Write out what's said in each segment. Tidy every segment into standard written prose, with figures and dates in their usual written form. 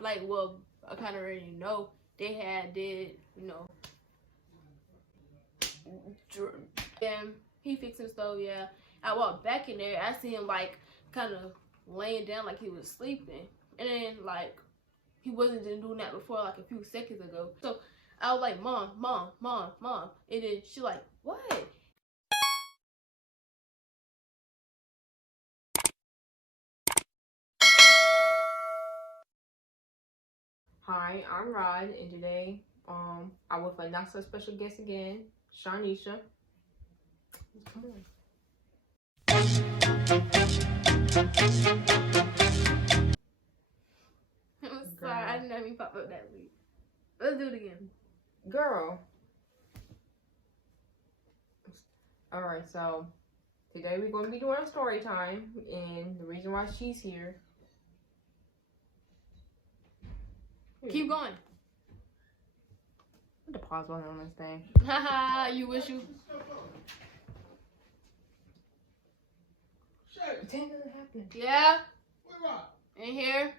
feel like, well, I kind of already know they did, you know, and he fixing the stove, yeah. I walked back in there, I see him like kind of laying down like he was sleeping, and then like he wasn't doing that before like a few seconds ago. So I was like, mom, and then she like, what? Hi, I'm Rod, and today I'm with a not so special guest again, Shanisha. Come on. I'm sorry, I didn't even pop up that week. Let's do it again. Girl. Alright, so today we're going to be doing a story time, and the reason why she's here. Keep going. Put the pause button on this thing. Haha, you wish you. Pretend doesn't happen. Yeah? Where Rob? In here?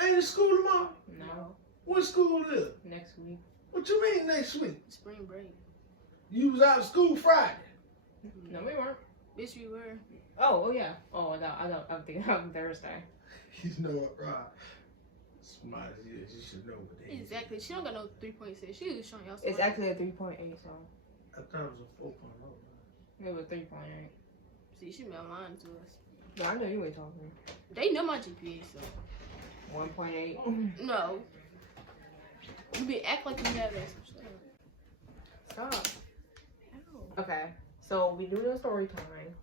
Ain't in school tomorrow? No. What school is? Next week. What you mean next week? Spring break. You was out of school Friday. No, we weren't. Bitch, we were. Oh yeah. Oh, no, I'm thinking of Thursday. You know what, Rob? Smart as you is, you should know what they is. Exactly. She don't got no 3.6. She was showing y'all It's smart. actually a 3.8, so. I thought it was a 4.0. It was 3.8. See, she made lying to us. No, I know you ain't talking. They know my GPA, so. 1.8. No. You be act like you have that. Stop. Okay, so we doing a story time.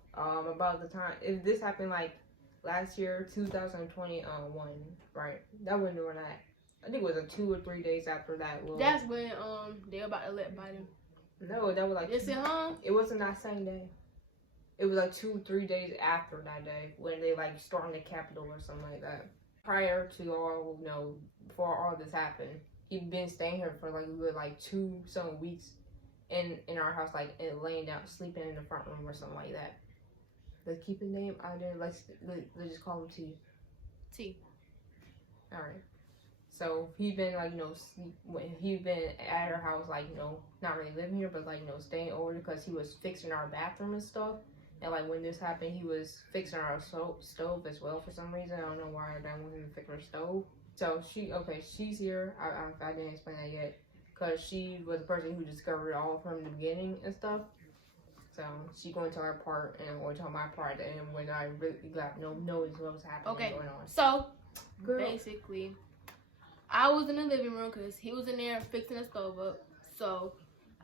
About the time if this happened like last year, 2021, right? That wasn't during that. I think it was like 2 or 3 days after that. Well, That's when they about to let Biden. no, that was like. They said, huh? It wasn't that same day. It was like 2 or 3 days after that day when they like stormed the Capitol or something like that. Prior to all, you know, before all this happened, he'd been staying here for like 2 some weeks in our house, like and laying down, sleeping in the front room or something like that. Let's keep his name out there. Let's just call him T. T. All right. So he'd been like, you know, he'd been at our house, like, you know, not really living here, but like, you know, staying over because he was fixing our bathroom and stuff. And like when this happened, he was fixing our stove as well for some reason. I don't know why I didn't want him to fix our stove. So she's here. I didn't explain that yet, because she was the person who discovered it all from the beginning and stuff. So she's going to tell her part, and I'm going to tell my part, and when I really got no notice what was happening going on. So Girl. basically, I was in the living room because he was in there fixing the stove up. So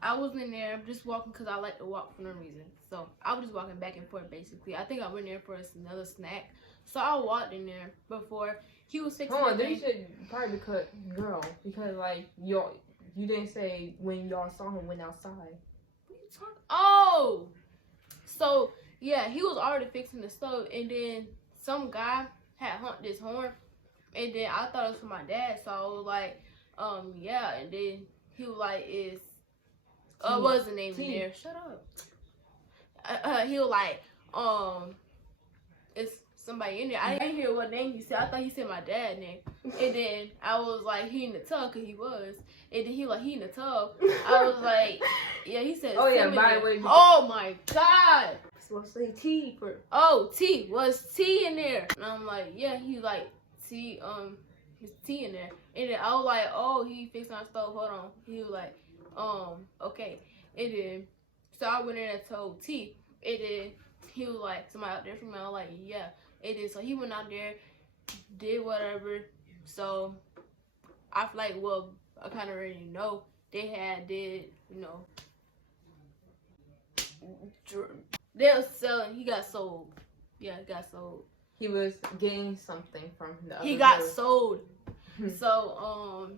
I was in there just walking because I like to walk for no reason. So I was just walking back and forth basically. I think I went in there for another snack. So I walked in there before he was fixing Hold on, the you should probably because like you didn't say when y'all saw him went outside. What are you talking? Oh, so yeah, he was already fixing the stove, and then some guy had honked his horn, and then I thought it was for my dad. So I was like, yeah, and then he was like, what's the name in there? Shut up. He was like, it's somebody in there. I didn't hear what name he said. I thought he said my dad's name. And then I was like, he in the tub, because he was. And then he was like, he in the tub. I was like, yeah, he said. Oh yeah, by the way. Oh my God. Supposed to say T for. Oh, T. Was T in there? And I'm like, yeah, he like, T, his T in there. And then I was like, oh, he fixed my stove. Hold on. He was like, okay. And then, so I went in and told T. And then he was like, somebody out there from me. I was like, yeah. And then, so he went out there, did whatever. So I feel like, well, I kind of already know they did, you know, they were selling. He got sold. Yeah, he got sold. He was getting something from the other. He got sold. So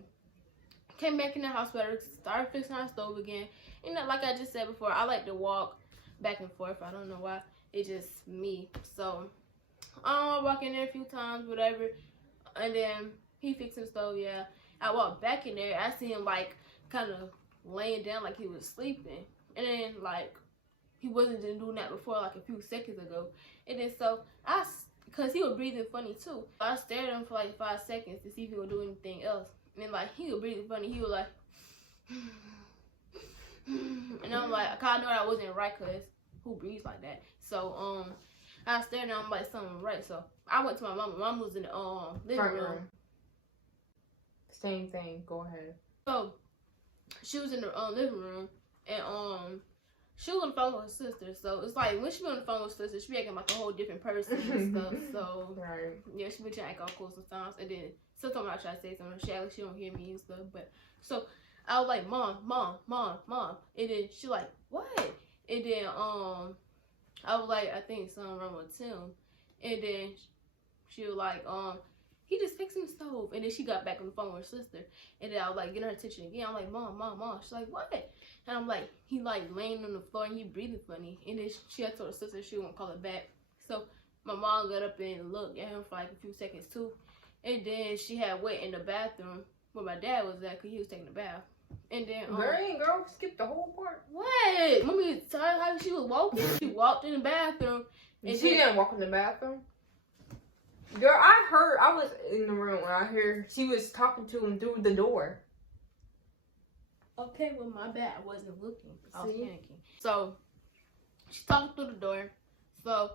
came back in the hospital, started fixing our stove again. You know, like I just said before, I like to walk back and forth. I don't know why. It's just me. So I walk in there a few times, whatever, and then he fixing the stove. Yeah, I walked back in there. I see him like kind of laying down like he was sleeping, and then like he wasn't doing that before like a few seconds ago. And then so I because he was breathing funny too. I stared at him for like 5 seconds to see if he would do anything else. And then like he was breathing funny. He was like, and I'm like, I know that wasn't right, cause who breathes like that? So I stared at him like something was right. So I went to my mom. My mom was in the living room. Same thing. Go ahead. So she was in the living room, and she was on the phone with her sister. So it's like when she be on the phone with her sister, she be acting like a whole different person and stuff. So right. Yeah, she be trying to act all cool sometimes, and then sometimes I try to say something, she act like she don't hear me and stuff. But so I was like, mom, and then she like, what? And then I was like, I think something wrong with Tim, and then she was like, he just fixing the stove. And then she got back on the phone with her sister. And then I was like, getting her attention again. I'm like, mom. She's like, what? And I'm like, he like laying on the floor and he breathing funny. And then she had told her sister she won't call it back. So my mom got up and looked at him for like a few seconds too. And then she had went in the bathroom where my dad was at because he was taking a bath. And then girl, skip the whole part. What? Mommy told her how she was walking. She walked in the bathroom. And she didn't walk in the bathroom? Girl, I was in the room when I heard she was talking to him through the door. Okay, well, my bad. I wasn't looking. I was panicking. So, she talked through the door. So,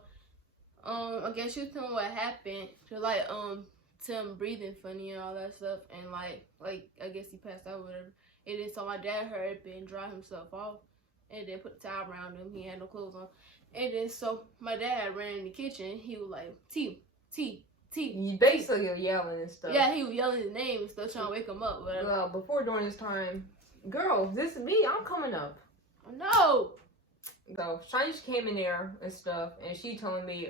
I guess she was telling what happened. She was like, Tim breathing funny and all that stuff. And, like, I guess he passed out or whatever. And then, so my dad hurried up and dry himself off. And then put the towel around him. He had no clothes on. And then, so, my dad ran in the kitchen. He was like, T. You basically yelling and stuff. Yeah, he was yelling his name and stuff, trying to wake him up. Whatever. Well, before during this time, girl, this is me. I'm coming up. No. So Shanisha came in there and stuff, and she told me,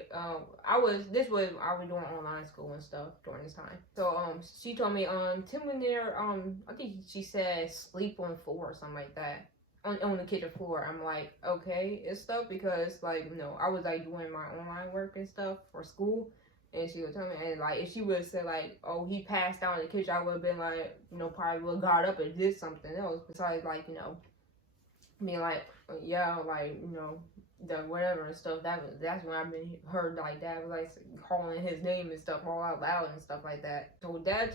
this was I was doing online school and stuff during this time. So she told me, Tim in there, I think she said sleep on the floor or something like that. On the kitchen floor. I'm like, okay, and stuff, because like, you know, I was like doing my online work and stuff for school. And she would tell me, and like, if she would have said like, oh, he passed out in the kitchen, I would have been like, you know, probably would have got up and did something else besides like, you know, being like, yeah, like, you know, the whatever and stuff. That's when I've been heard like that, was like calling his name and stuff all out loud and stuff like that. So Dad,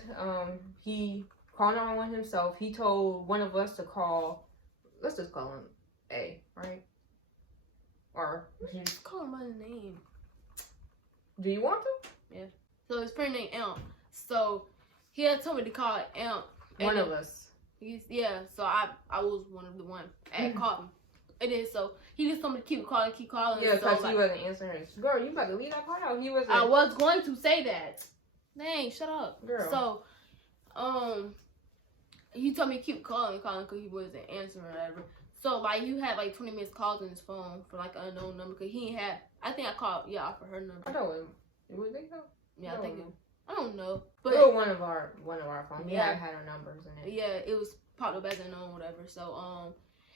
he called on himself. He told one of us to call. Let's just call him A, right? Or just call him by his name. Do you want to? Yeah. So his friend named Amp. So he had told me to call Amp. One of us. So I was one of the one that called him. And then so he just told me to keep calling. Yeah, because so, he wasn't answering. Girl, you about to leave that call out. He wasn't. I was going to say that. Dang, shut up. Girl. So he told me to keep calling because he wasn't answering or whatever. So, like, you had, like, 20 minutes calls on his phone for, like, an unknown number. Because he had, I think I called, off of her number. I know it. Would they know? Yeah, I think it, I don't know. But it was one of our phones. Yeah. It had our numbers in it. Yeah, it was popped up as unknown, whatever. So,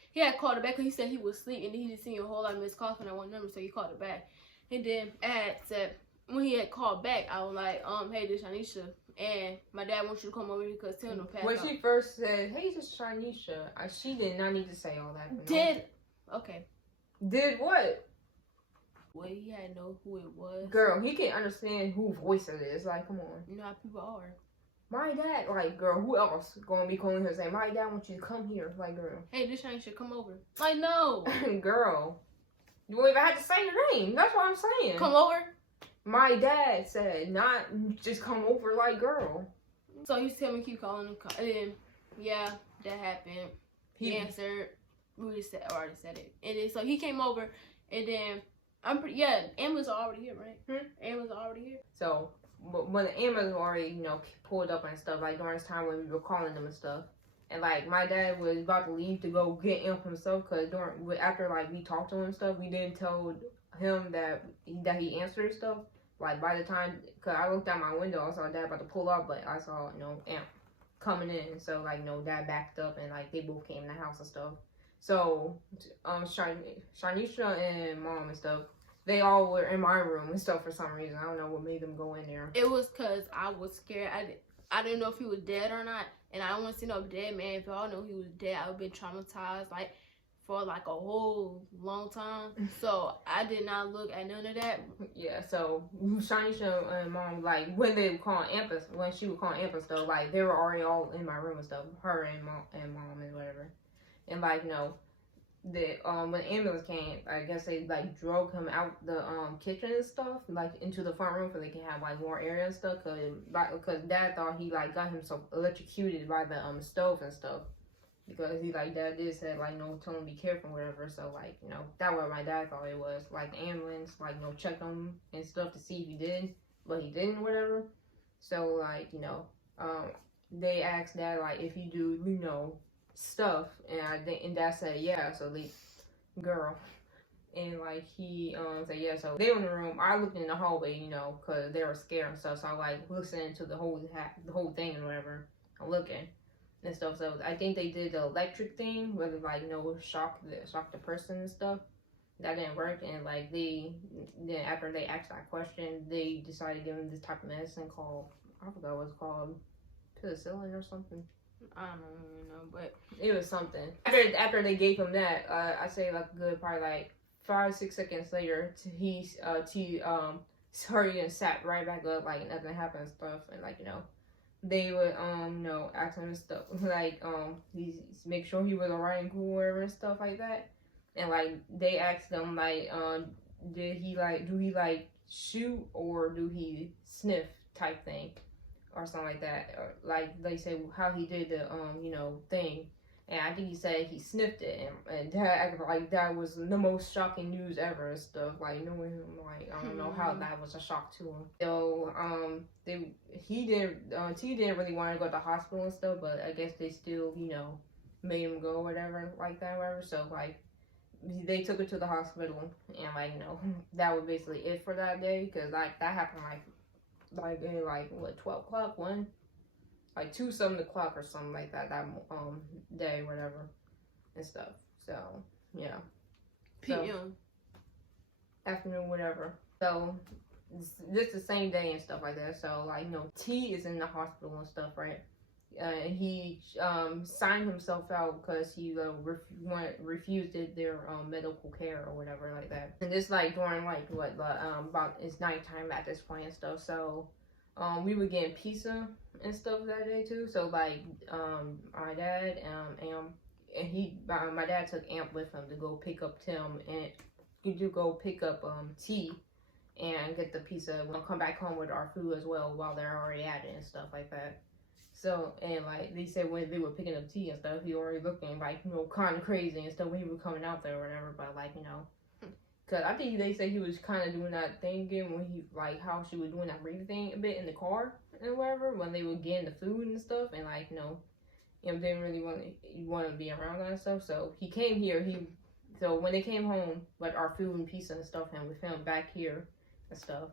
he had called her back because he said he was asleep. And then he just seen a whole lot of missed calls from that one number. So, he called her back. And then Ad said, when he had called back, I was like, hey, this is Shanisha. And my dad wants you to come over here because Tim passed out. When she first said, hey, this is Shanisha, she did not need to say all that. Okay. Did what? Well, he had to know who it was. Girl, he can't understand whose voice it is. Like, come on. You know how people are. My dad, like, girl, who else gonna be calling her saying, my dad wants you to come here? Like, girl. Hey, this Shanisha, come over. Like, no. Girl. You won't even have to say your name. That's what I'm saying. Come over? My dad said, not just come over, like, girl. So he was telling me keep calling him. And then, yeah, that happened. He answered. We already said it. And then, so he came over. And then, Emma's already here, right? Emma's already here. So, when Emma's already, you know, pulled up and stuff, like, during this time when we were calling them and stuff. And, like, my dad was about to leave to go get Imp himself. Because after, like, we talked to him and stuff, we didn't tell him that he answered stuff. Like, by the time, because I looked out my window, I saw Dad about to pull up, but I saw, you know, Amp coming in. So, like, you know, Dad backed up and, like, they both came in the house and stuff. So, Shanisha and Mom and stuff, they all were in my room and stuff for some reason. I don't know what made them go in there. It was because I was scared. I didn't know if he was dead or not. And I don't want to see no dead man. If y'all know he was dead, I would have been traumatized, like, for like a whole long time. So I did not look at none of that. Yeah, so Shanisha and mom, like when they were calling ambulance, when she was calling ambulance though, like they were already all in my room and stuff, her and mom and whatever. And like, you know, the when the ambulance came, I guess they like drove him out the kitchen and stuff, like into the front room so they can have like more area and stuff. Cause dad thought he like got himself electrocuted by the stove and stuff. Because he like dad did say like no, tell him be careful whatever. So like, you know, that what my dad thought it was. Like the ambulance, like, you know, checked on him and stuff to see if he did, but he didn't whatever. So like, you know, they asked dad like if he do, you know, stuff, and dad said yeah. So they girl, and like he said yeah. So they were in the room. I looked in the hallway, you know, cause they were scared and stuff. So I like listened to the whole thing and whatever. I'm looking and stuff. So I think they did the electric thing, where they like, you know, shock the person and stuff. That didn't work, and like then after they asked that question, they decided to give him this type of medicine called, I forgot what it's called, penicillin or something. I don't even know, but it was something. After they gave him that, I say like good probably like 5-6 seconds later, he hurried and sat right back up like nothing happened and stuff, and like, you know, they would you know, ask him stuff like he make sure he was alright and cool whatever and stuff like that, and like they asked him like do he like shoot or do he sniff type thing or something like that, or like they say how he did the you know, thing, and I think he said he sniffed it, and dad acted like that was the most shocking news ever and stuff, like knowing him, like I don't know how that was a shock to him. So T didn't really want to go to the hospital and stuff, but I guess they still, you know, made him go whatever like that whatever. So like they took her to the hospital, and like, you know, that was basically it for that day, because like that happened like in like what 12 o'clock, 1, like 2-something o'clock or something like that day whatever and stuff. So yeah, PM, so, afternoon whatever. So just the same day and stuff like that. So like, you know, T is in the hospital and stuff, right? And he signed himself out because he refused their medical care or whatever like that. And this like during like what about it's nighttime at this point and stuff. So we were getting pizza and stuff that day too. So like my dad my dad took Amp with him to go pick up Tim and to go pick up T and get the pizza. We'll come back home with our food as well while they're already at it and stuff like that. So, and like they said when they were picking up tea and stuff, he already looking like, you know, kind of crazy and stuff when he was coming out there or whatever. But like, you know, because I think they said he was kind of doing that thing again when he, like how she was doing that breathing thing a bit in the car and whatever when they were getting the food and stuff, and like, you know, didn't really want to be around that and stuff. So he came here. So when they came home, like our food and pizza and stuff, and we found back here and stuff.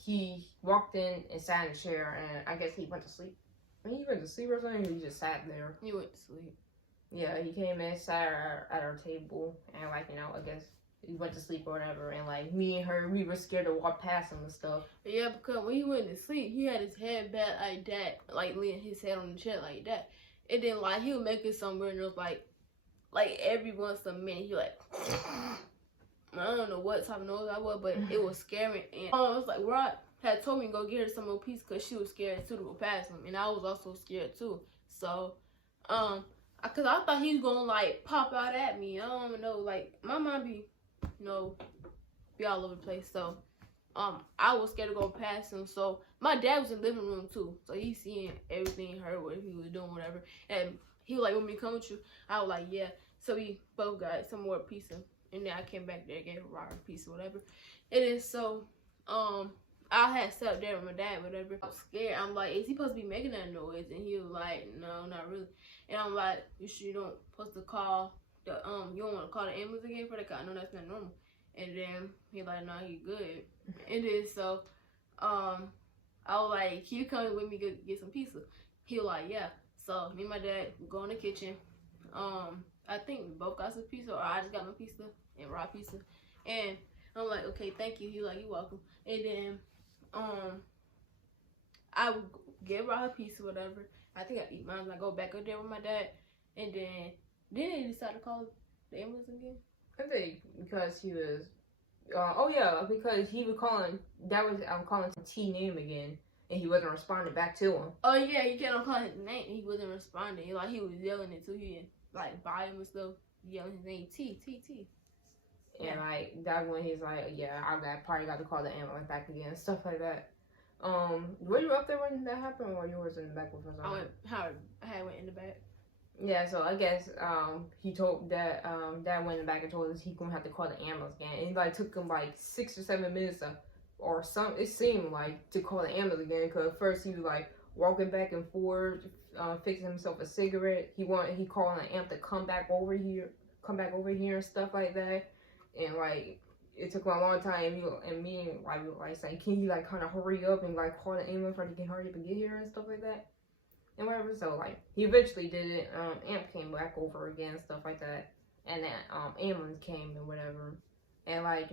He walked in and sat in a chair, and I guess he went to sleep. I mean, he went to sleep or something, or he just sat there. He went to sleep. Yeah, he came in, sat at our table, and like, you know, I guess he went to sleep or whatever, and like me and her, we were scared to walk past him and stuff. Yeah, because when he went to sleep, he had his head back like that, like leaning his head on the chair like that. And then like he was making some weird noise, like every once in a minute, he like I don't know what type of noise that was, but it was scary. And I was like, Rod had told me to go get her some more pizza because she was scared too to go past him, and I was also scared too. So, because I thought he was gonna like pop out at me. I don't even know, like my mind be, you know, be all over the place. So, I was scared to go past him. So my dad was in the living room too, so he seeing everything, heard what he was doing, whatever. And he was like, "Want me to come with you?" I was like, "Yeah." So we both got some more pizza. And then I came back there, gave her a piece or whatever. And then so, I had sat up there with my dad, whatever. I was scared. I'm like, is he supposed to be making that noise? And he was like, no, not really. And I'm like, you don't supposed to call the, you don't want to call the ambulance again for that? I know that's not normal. And then he like, no, he good. And then so, I was like, can you come with me to get some pizza? He was like, yeah. So me and my dad go in the kitchen. I think we both got some pizza, or I just got my pizza and raw pizza. And I'm like, okay, thank you. He like, you're welcome. And then, I would give her her pizza, whatever. I think I eat mine. I go back up there with my dad, and then Then they decided to call the ambulance again. I think because he was. Because he was calling. I'm calling T name again, and he wasn't responding back to him. Oh yeah, you kept on calling his name, and he wasn't responding. Like he was yelling it too. He like by him and stuff, yelling his name T. And like that when he's like, yeah, probably got to call the ambulance back again, stuff like that. Were you up there when that happened, or you was in the back with us? I went in the back. Yeah, so I guess he told Dad went in the back and told us he gonna have to call the ambulance again. And it like took him like 6 or 7 minutes it seemed like to call the ambulance again, because at first he was like walking back and forth, fixing himself a cigarette. He called an amp to come back over here and stuff like that. And like it took him a long time, and me and like we were like saying, can you like kind of hurry up and like call the ambulance so he can hurry up and get here and stuff like that. And whatever, so like he eventually did it. Amp came back over again, stuff like that, and then ambulance came and whatever, and like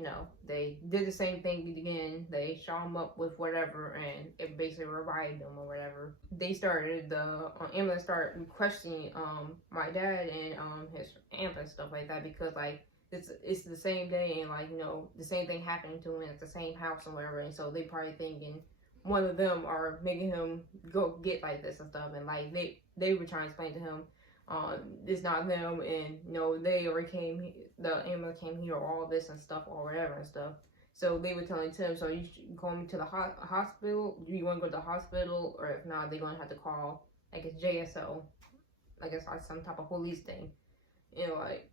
they did the same thing again. They shot him up with whatever, and it basically revived him or whatever. They started the ambulance started questioning my dad and his amp and stuff like that, because like it's the same day, and like the same thing happening to him at the same house and whatever, and so they probably thinking one of them are making him go get like this and stuff, and like they were trying to explain to him it's not them, and they already the ambulance came here, all this and stuff or whatever and stuff. So they were telling Tim, so you should call me to the hospital. Do you want to go to the hospital, or if not, they're gonna have to call, I guess, JSO, I guess like some type of police thing. Like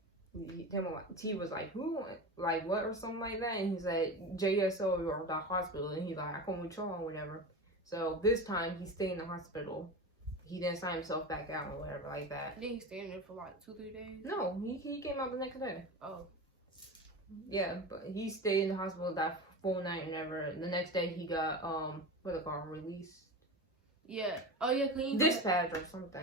T was like, who, like what, or something like that, and he said JSO or the hospital, and he's like, I come with y'all or whatever. So this time he stayed in the hospital. He didn't sign himself back out or whatever like that. Didn't he stay in there for like 2-3 days? No, he came out the next day. Oh. Yeah, but he stayed in the hospital that full night and whatever. The next day he got what they call released. Yeah. Oh yeah, clean. Dispatch or something.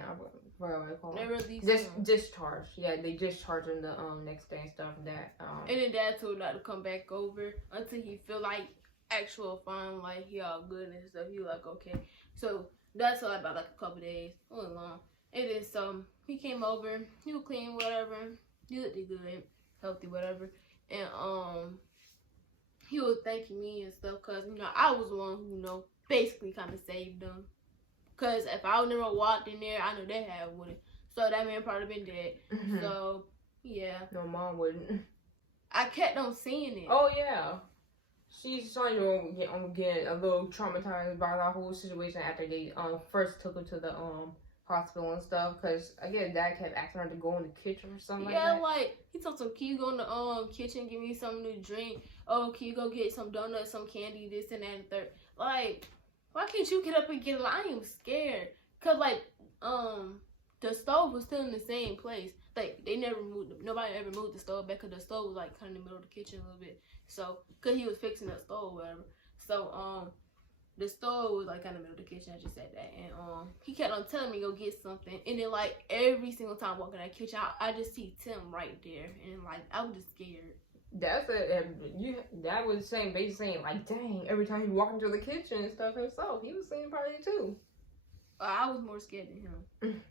Whatever they call it. Discharge. Yeah, they discharged him the next day and stuff. That And then Dad told not to come back over until he feel like actual fine, like he all good and stuff. He like okay. So that's all about like a couple days. It wasn't long. And then so he came over. He was clean, whatever. He looked good, healthy, whatever. And he was thanking me and stuff, cause I was the one who basically kind of saved them. Cause if I would never walked in there, I know they had wouldn't. So that man probably been dead. Mm-hmm. So yeah. No, Mom wouldn't. I kept on seeing it. Oh yeah. She's trying to get a little traumatized by that whole situation after they first took her to the hospital and stuff, because again Dad kept asking her to go in the kitchen or something like that. Yeah, like he told him, can you go in the kitchen, give me something to drink? Oh, can you go get some donuts, some candy, this and that and third? Like, why can't you get up and get it? I am scared, cause like the stove was still in the same place. Like they never moved. Nobody ever moved the stove back, cause the stove was like kind of in the middle of the kitchen a little bit. So, cause he was fixing that stove, or whatever. So the stove was like kind of in the middle of the kitchen. I just said that, and he kept on telling me to go get something, and then like every single time I walk in that kitchen, I just see Tim right there, and like I was just scared. That's it. That was basically saying like, dang, every time he walked into the kitchen and stuff himself, he was saying probably too. I was more scared than him.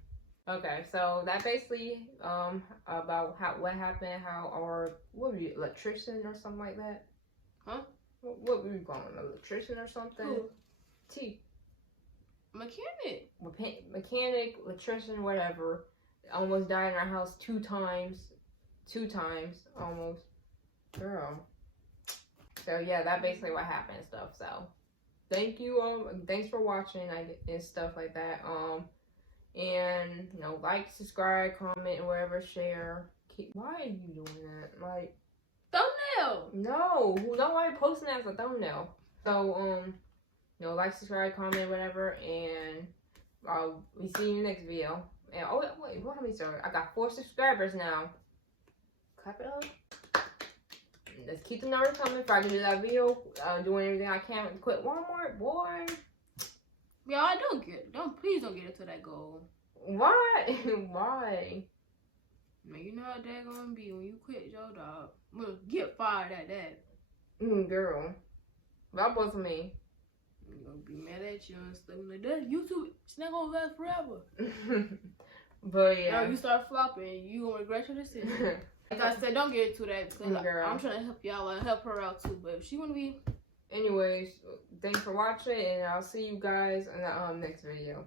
Okay, so that basically about what happened, what were you, electrician or something like that? Huh? What were you calling him, electrician or something? Who? T. Mechanic. Mechanic, electrician, whatever. Almost died in our house 2 times. 2 times almost. Girl. So yeah, that basically what happened and stuff. So thank you. Thanks for watching and stuff like that. And like, subscribe, comment, and whatever, share. Why are you doing that? Like, thumbnail. No, nobody posting that as a thumbnail. So like, subscribe, comment, whatever, and we see you in the next video. And wait, what have we started? I got 4 subscribers now. Clap it up. Let's keep the numbers coming. If I can do that video, doing everything I can to quit Walmart, boy. Y'all, please don't get into that goal. Why? Why? Man, you know how that gonna be when you quit your job. Well, get fired at that. Girl, that wasn't me. I'm gonna be mad at you and stuff like that. YouTube, it's not gonna last forever. But yeah. Now you start flopping, you gonna regret your decision. Like I said, don't get into that because Girl. I'm trying to help y'all and help her out too. But if she wanna be, anyways, thanks for watching, and I'll see you guys in the next video.